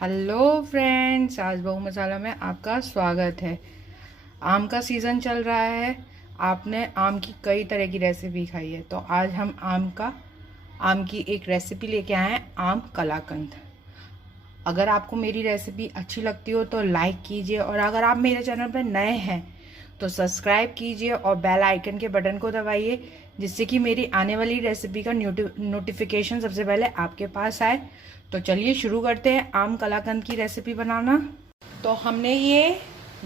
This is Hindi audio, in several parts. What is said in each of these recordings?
हेलो फ्रेंड्स, आज बहु मसाला में आपका स्वागत है। आम का सीज़न चल रहा है। आपने आम की कई तरह की रेसिपी खाई है, तो आज हम आम की एक रेसिपी लेके आए हैं, आम कलाकंद। अगर आपको मेरी रेसिपी अच्छी लगती हो तो लाइक कीजिए, और अगर आप मेरे चैनल पर नए हैं तो सब्सक्राइब कीजिए और बेल आइकन के बटन को दबाइए, जिससे कि मेरी आने वाली रेसिपी का नोटिफिकेशन सबसे पहले आपके पास आए। तो चलिए शुरू करते हैं आम कलाकंद की रेसिपी बनाना। तो हमने ये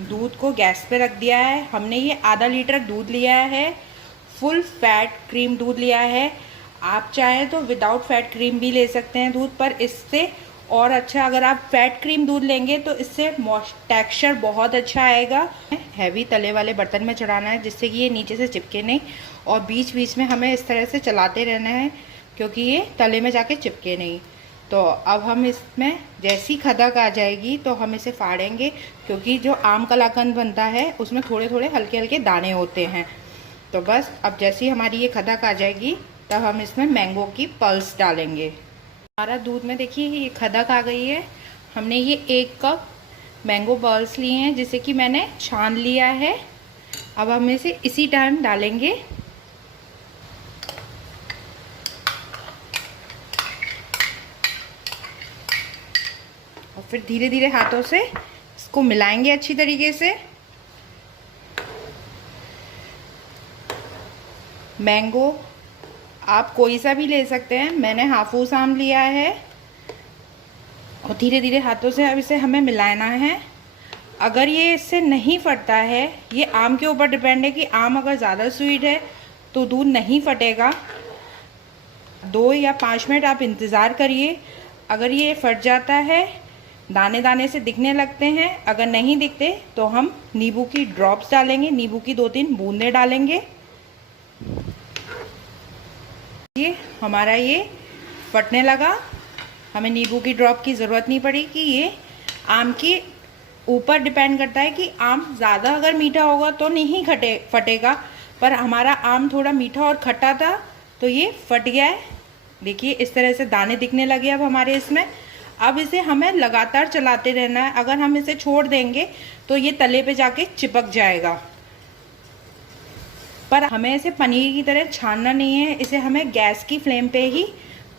दूध को गैस पे रख दिया है। हमने ये आधा लीटर दूध लिया है, फुल फैट क्रीम दूध लिया है। आप चाहें तो विदाउट फैट क्रीम भी ले सकते हैं दूध, पर इससे और अच्छा, अगर आप फैट क्रीम दूध लेंगे तो इससे टेक्सचर बहुत अच्छा आएगा। हैवी तले वाले बर्तन में चढ़ाना है, जिससे कि ये नीचे से चिपके नहीं, और बीच बीच में हमें इस तरह से चलाते रहना है, क्योंकि ये तले में जाके चिपके नहीं। तो अब हम इसमें जैसी खदक आ जाएगी तो हम इसे फाड़ेंगे, क्योंकि जो आम कलाकंद बनता है उसमें थोड़े थोड़े हल्के हल्के दाने होते हैं। तो बस अब जैसी हमारी ये खदक आ जाएगी तब हम इसमें मैंगो की पल्स डालेंगे। हमारा दूध में देखिए ये खदक आ गई है। हमने ये 1 कप मैंगो पल्स लिए हैं, जिसे कि मैंने छान लिया है। अब हम इसे इसी टाइम डालेंगे। और फिर धीरे धीरे हाथों से इसको मिलाएंगे अच्छी तरीके से। मैंगो आप कोई सा भी ले सकते हैं, मैंने हाफूस आम लिया है। और धीरे धीरे हाथों से अब इसे हमें मिलाना है। अगर ये इससे नहीं फटता है, ये आम के ऊपर डिपेंड है कि आम अगर ज़्यादा स्वीट है तो दूध नहीं फटेगा। 2 या 5 मिनट आप इंतज़ार करिए। अगर ये फट जाता है, दाने दाने से दिखने लगते हैं, अगर नहीं दिखते तो हम नींबू की ड्रॉप्स डालेंगे, नींबू की 2-3 बूंदें डालेंगे। ये हमारा ये फटने लगा। हमें नींबू की ड्रॉप की ज़रूरत नहीं पड़ी, कि ये आम के ऊपर डिपेंड करता है कि आम ज़्यादा अगर मीठा होगा तो नहीं फटेगा, पर हमारा आम थोड़ा मीठा और खट्टा था तो ये फट गया है। देखिए इस तरह से दाने दिखने लगे अब हमारे इसमें। अब इसे हमें लगातार चलाते रहना है। अगर हम इसे छोड़ देंगे तो ये तले पे जाके चिपक जाएगा। पर हमें इसे पनीर की तरह छानना नहीं है, इसे हमें गैस की फ्लेम पे ही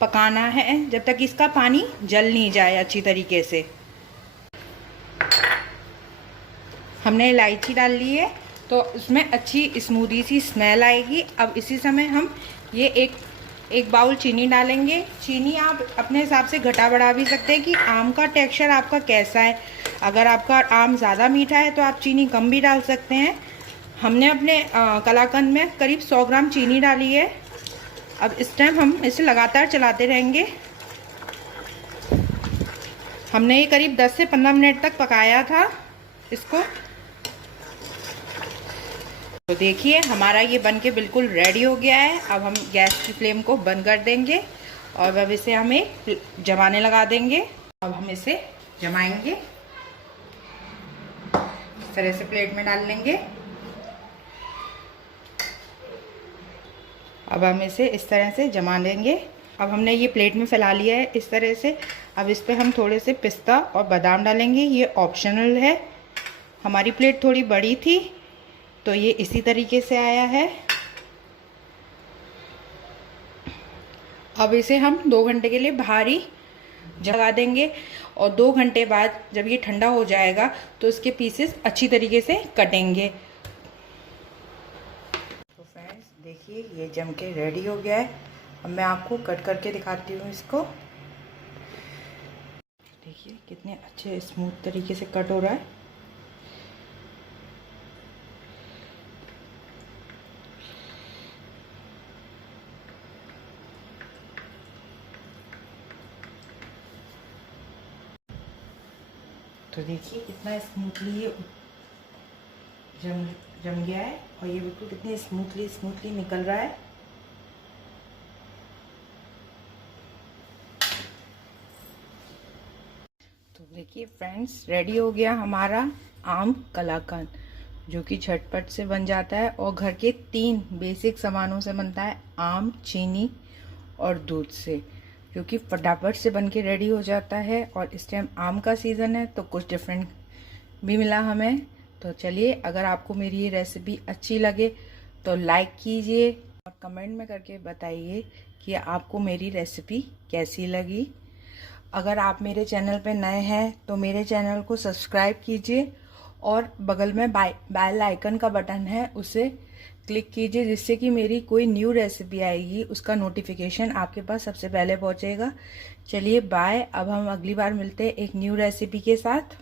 पकाना है, जब तक इसका पानी जल नहीं जाए अच्छी तरीके से। हमने इलायची डाल ली है तो उसमें अच्छी स्मूदी सी स्मेल आएगी। अब इसी समय हम ये एक बाउल चीनी डालेंगे। चीनी आप अपने हिसाब से घटा बढ़ा भी सकते हैं कि आम का टेक्सचर आपका कैसा है। अगर आपका आम ज़्यादा मीठा है तो आप चीनी कम भी डाल सकते हैं। हमने अपने कलाकंद में करीब 100 ग्राम चीनी डाली है। अब इस टाइम हम इसे लगातार चलाते रहेंगे। हमने ये करीब 10 से 15 मिनट तक पकाया था इसको। तो देखिए हमारा ये बनके बिल्कुल रेडी हो गया है। अब हम गैस की फ्लेम को बंद कर देंगे और अब इसे हम एक जमाने लगा देंगे। अब हम इसे जमाएंगे, इस तरह से प्लेट में डाल लेंगे। अब हम इसे इस तरह से जमा देंगे। अब हमने ये प्लेट में फैला लिया है इस तरह से। अब इस पर हम थोड़े से पिस्ता और बादाम डालेंगे, ये ऑप्शनल है। हमारी प्लेट थोड़ी बड़ी थी तो ये इसी तरीके से आया है। अब इसे हम 2 घंटे के लिए बाहर ही जगा देंगे, और 2 घंटे बाद जब ये ठंडा हो जाएगा तो इसके पीसेस अच्छी तरीके से कटेंगे। तो फ्रेंड्स देखिए ये जम के रेडी हो गया है। अब मैं आपको कट करके दिखाती हूँ इसको। देखिए कितने अच्छे स्मूथ तरीके से कट हो रहा है। तो देखिए कितना स्मूथली ये जम गया है, और ये बिल्कुल कितने स्मूथली निकल रहा है। तो देखिए फ्रेंड्स रेडी हो गया हमारा आम कलाकंद, जो कि झटपट से बन जाता है और घर के 3 बेसिक सामानों से बनता है, आम, चीनी और दूध से। क्योंकि फटाफट से बन के रेडी हो जाता है। और इस टाइम आम का सीज़न है तो कुछ डिफरेंट भी मिला हमें। तो चलिए, अगर आपको मेरी ये रेसिपी अच्छी लगे तो लाइक कीजिए और कमेंट में करके बताइए कि आपको मेरी रेसिपी कैसी लगी। अगर आप मेरे चैनल पे नए हैं तो मेरे चैनल को सब्सक्राइब कीजिए और बगल में बेल आइकन का बटन है, उसे क्लिक कीजिए, जिससे कि मेरी कोई न्यू रेसिपी आएगी उसका नोटिफिकेशन आपके पास सबसे पहले पहुंचेगा। चलिए बाय। अब हम अगली बार मिलते हैं एक न्यू रेसिपी के साथ।